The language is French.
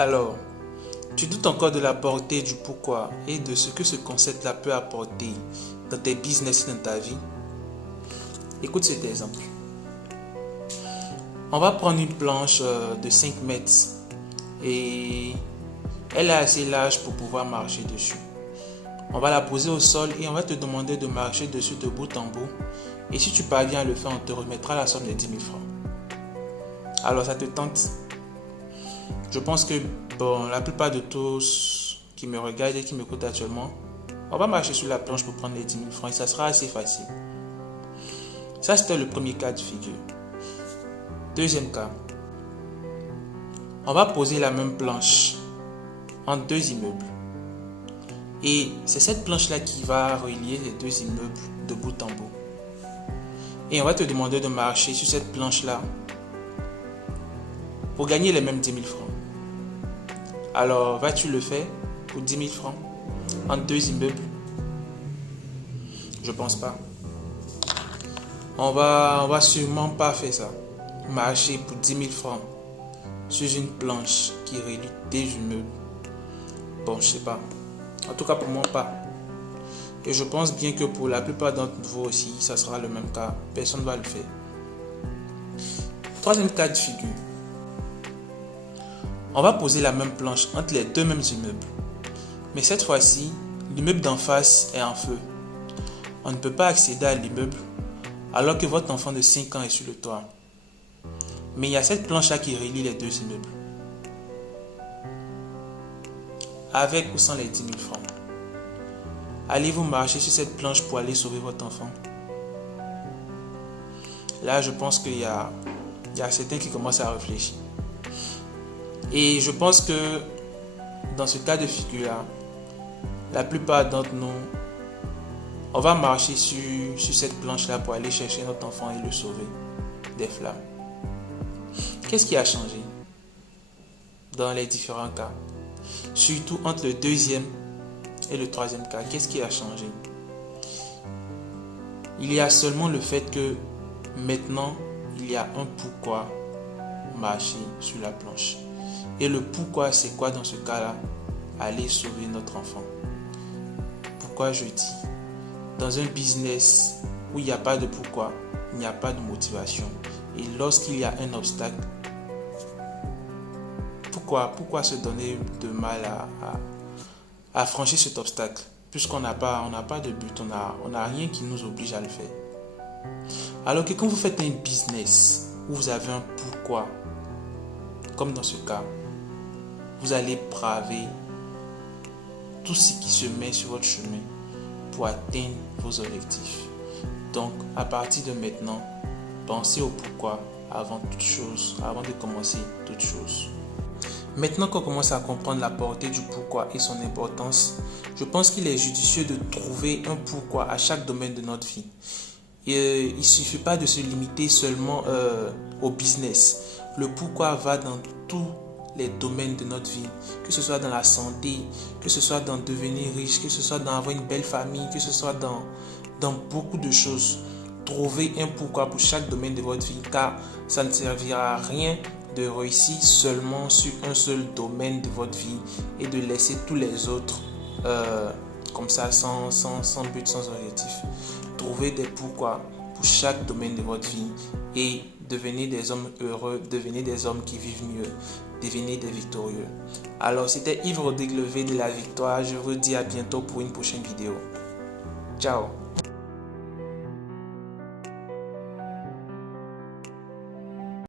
Alors, tu doutes encore de la portée du pourquoi et de ce que ce concept-là peut apporter dans tes business et dans ta vie? Écoute cet exemple. On va prendre une planche de 5 mètres et elle est assez large pour pouvoir marcher dessus. On va la poser au sol et on va te demander de marcher dessus de bout en bout. Et si tu parviens à le faire, on te remettra la somme de 10 000 francs. Alors ça te tente? Je pense que la plupart de tous qui me regardent et qui m'écoutent actuellement, on va marcher sur la planche pour prendre les 10 000 francs et ça sera assez facile. Ça, c'était le premier cas de figure. Deuxième cas. On va poser la même planche entre deux immeubles. Et c'est cette planche-là qui va relier les deux immeubles de bout en bout. Et on va te demander de marcher sur cette planche-là pour gagner les mêmes 10 000 francs. Alors, vas-tu le faire pour 10 000 francs entre deux immeubles? Je pense pas. On va sûrement pas faire ça. Marcher pour 10 000 francs sur une planche qui relie des immeubles. Bon, je sais pas. En tout cas, pour moi, pas. Et je pense bien que pour la plupart d'entre vous aussi, ça sera le même cas. Personne ne va le faire. Troisième cas de figure. On va poser la même planche entre les deux mêmes immeubles. Mais cette fois-ci, l'immeuble d'en face est en feu. On ne peut pas accéder à l'immeuble alors que votre enfant de 5 ans est sur le toit. Mais il y a cette planche-là qui relie les deux immeubles. Avec ou sans les 10 000 francs. Allez-vous marcher sur cette planche pour aller sauver votre enfant? Là, je pense qu'il y a certains qui commencent à réfléchir. Et je pense que dans ce cas de figure-là, la plupart d'entre nous, on va marcher sur cette planche-là pour aller chercher notre enfant et le sauver des flammes. Qu'est-ce qui a changé dans les différents cas? Surtout entre le deuxième et le troisième cas, qu'est-ce qui a changé? Il y a seulement le fait que maintenant, il y a un pourquoi marcher sur la planche. Et le pourquoi, c'est quoi dans ce cas-là? Aller sauver notre enfant. Pourquoi je dis? Dans un business où il n'y a pas de pourquoi, il n'y a pas de motivation. Et lorsqu'il y a un obstacle, pourquoi se donner de mal à franchir cet obstacle? Puisqu'on n'a pas de but, on n'a rien qui nous oblige à le faire. Alors que quand vous faites un business où vous avez un pourquoi, comme dans ce cas, vous allez braver tout ce qui se met sur votre chemin pour atteindre vos objectifs. Donc, à partir de maintenant, pensez au pourquoi avant toute chose, avant de commencer toute chose. Maintenant qu'on commence à comprendre la portée du pourquoi et son importance, je pense qu'il est judicieux de trouver un pourquoi à chaque domaine de notre vie. Et, il ne suffit pas de se limiter seulement au business. Le pourquoi va dans tous les domaines de notre vie, que ce soit dans la santé, que ce soit dans devenir riche, que ce soit dans avoir une belle famille, que ce soit dans beaucoup de choses. Trouvez un pourquoi pour chaque domaine de votre vie, car ça ne servira à rien de réussir seulement sur un seul domaine de votre vie et de laisser tous les autres comme ça sans but, sans objectif. Trouvez des pourquoi pour chaque domaine de votre vie et devenez des hommes heureux, devenez des hommes qui vivent mieux, devenez des victorieux. Alors, c'était Yves Rodrigue, le V de la victoire. Je vous dis à bientôt pour une prochaine vidéo. Ciao.